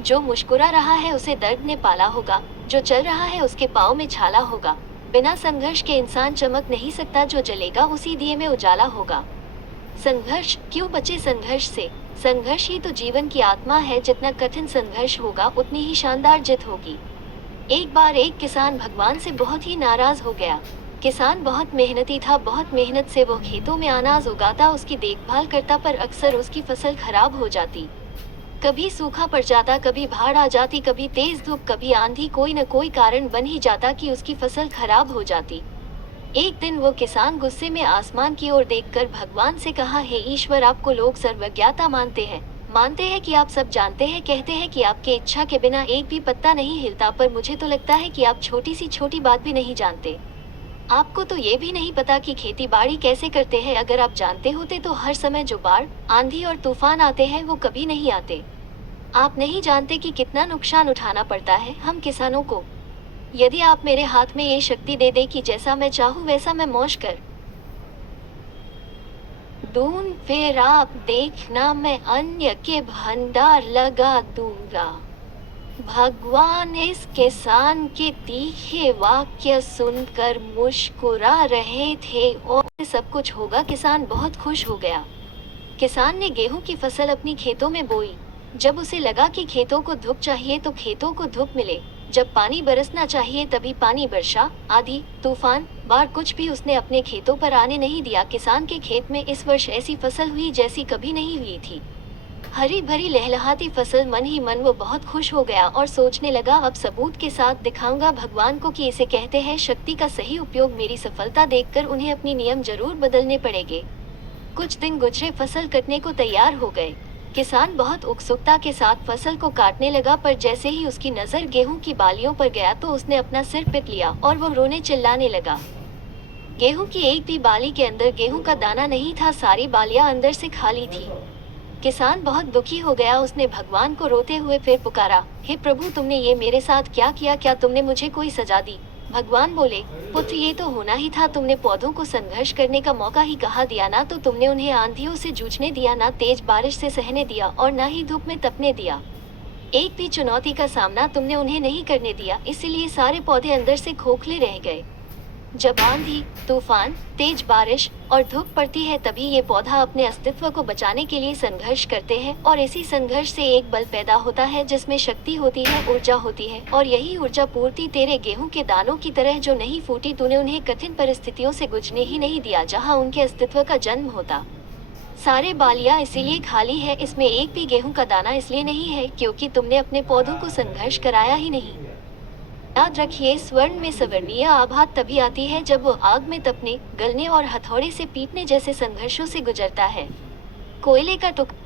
जो मुस्कुरा रहा है उसे दर्द ने पाला होगा, जो चल रहा है उसके पाँव में छाला होगा। बिना संघर्ष के इंसान चमक नहीं सकता, जो जलेगा उसी दिए में उजाला होगा। संघर्ष क्यों बचे संघर्ष से? संघर्ष ही तो जीवन की आत्मा है। जितना कठिन संघर्ष होगा उतनी ही शानदार जित होगी। एक बार एक किसान भगवान से बहुत ही नाराज हो गया। किसान बहुत मेहनती था, बहुत मेहनत से वो खेतों में अनाज उगाता, उसकी देखभाल करता, पर अक्सर उसकी फसल खराब हो जाती। कभी सूखा पड़ जाता, कभी बाढ़ आ जाती, कभी तेज धूप, कभी आंधी, कोई न कोई कारण बन ही जाता कि उसकी फसल खराब हो जाती। एक दिन वो किसान गुस्से में आसमान की ओर देखकर भगवान से कहा, हे ईश्वर, आपको लोग सर्वज्ञता मानते हैं कि आप सब जानते हैं, कहते हैं कि आपके इच्छा के बिना एक भी पत्ता नहीं हिलता, पर मुझे तो लगता है कि आप छोटी सी छोटी बात भी नहीं जानते। आपको तो ये भी नहीं पता कि खेती बाड़ी कैसे करते हैं। अगर आप जानते होते तो हर समय जो बाढ़, आंधी और तूफान आते हैं वो कभी नहीं आते। आप नहीं जानते कि कितना नुकसान उठाना पड़ता है हम किसानों को। यदि आप मेरे हाथ में ये शक्ति दे दे कि जैसा मैं चाहूँ वैसा मैं मौज कर दूं, फिर आप देखना मैं अन्य के भंडार लगा दूंगा। भगवान इस किसान के तीखे वाक्य सुनकर मुस्कुरा रहे थे और सब कुछ होगा। किसान बहुत खुश हो गया। किसान ने गेहूं की फसल अपनी खेतों में बोई। जब उसे लगा कि खेतों को धूप चाहिए तो खेतों को धूप मिले, जब पानी बरसना चाहिए तभी पानी बरसा। आंधी, तूफान, बाढ़, कुछ भी उसने अपने खेतों पर आने नहीं दिया। किसान के खेत में इस वर्ष ऐसी फसल हुई जैसी कभी नहीं हुई थी। हरी भरी लहलहाती फसल। मन ही मन वो बहुत खुश हो गया और सोचने लगा, अब सबूत के साथ दिखाऊंगा भगवान को कि इसे कहते हैं शक्ति का सही उपयोग। मेरी सफलता देखकर उन्हें अपनी नियम जरूर बदलने पड़ेंगे। कुछ दिन गुजरे, फसल कटने को तैयार हो गए। किसान बहुत उत्सुकता के साथ फसल को काटने लगा, पर जैसे ही उसकी नजर गेहूं की बालियों पर गया तो उसने अपना सिर पीट लिया और वो रोने चिल्लाने लगा। गेहूं की एक भी बाली के अंदर गेहूं का दाना नहीं था, सारी बालियां अंदर से खाली थी। किसान बहुत दुखी हो गया। उसने भगवान को रोते हुए फिर पुकारा, हे प्रभु, तुमने ये मेरे साथ क्या किया? क्या तुमने मुझे कोई सजा दी? भगवान बोले, पुत्र, ये तो होना ही था। तुमने पौधों को संघर्ष करने का मौका ही कहाँ दिया ना, तो तुमने उन्हें आंधियों से जूझने दिया, ना तेज बारिश से सहने दिया और ना ही धूप में तपने दिया। एक भी चुनौती का सामना तुमने उन्हें नहीं करने दिया, इसीलिए सारे पौधे अंदर से खोखले रह गए। जब आंधी, तूफान, तेज बारिश और धूप पड़ती है तभी ये पौधा अपने अस्तित्व को बचाने के लिए संघर्ष करते हैं, और इसी संघर्ष से एक बल पैदा होता है जिसमें शक्ति होती है, ऊर्जा होती है। और यही ऊर्जा पूर्ति तेरे गेहूं के दानों की तरह जो नहीं फूटी। तूने उन्हें कठिन परिस्थितियों से गुजरने ही नहीं दिया जहां उनके अस्तित्व का जन्म होता। सारे बालियां इसीलिए खाली है, इसमें एक भी गेहूं का दाना इसलिए नहीं है क्योंकि तुमने अपने पौधों को संघर्ष कराया ही नहीं। याद रखिए, स्वर्ण में सवर्णीय आभात तभी आती है जब वो आग में तपने, गलने और हथौड़े से पीटने जैसे संघर्षों से गुजरता है। कोयले का टुकड़ा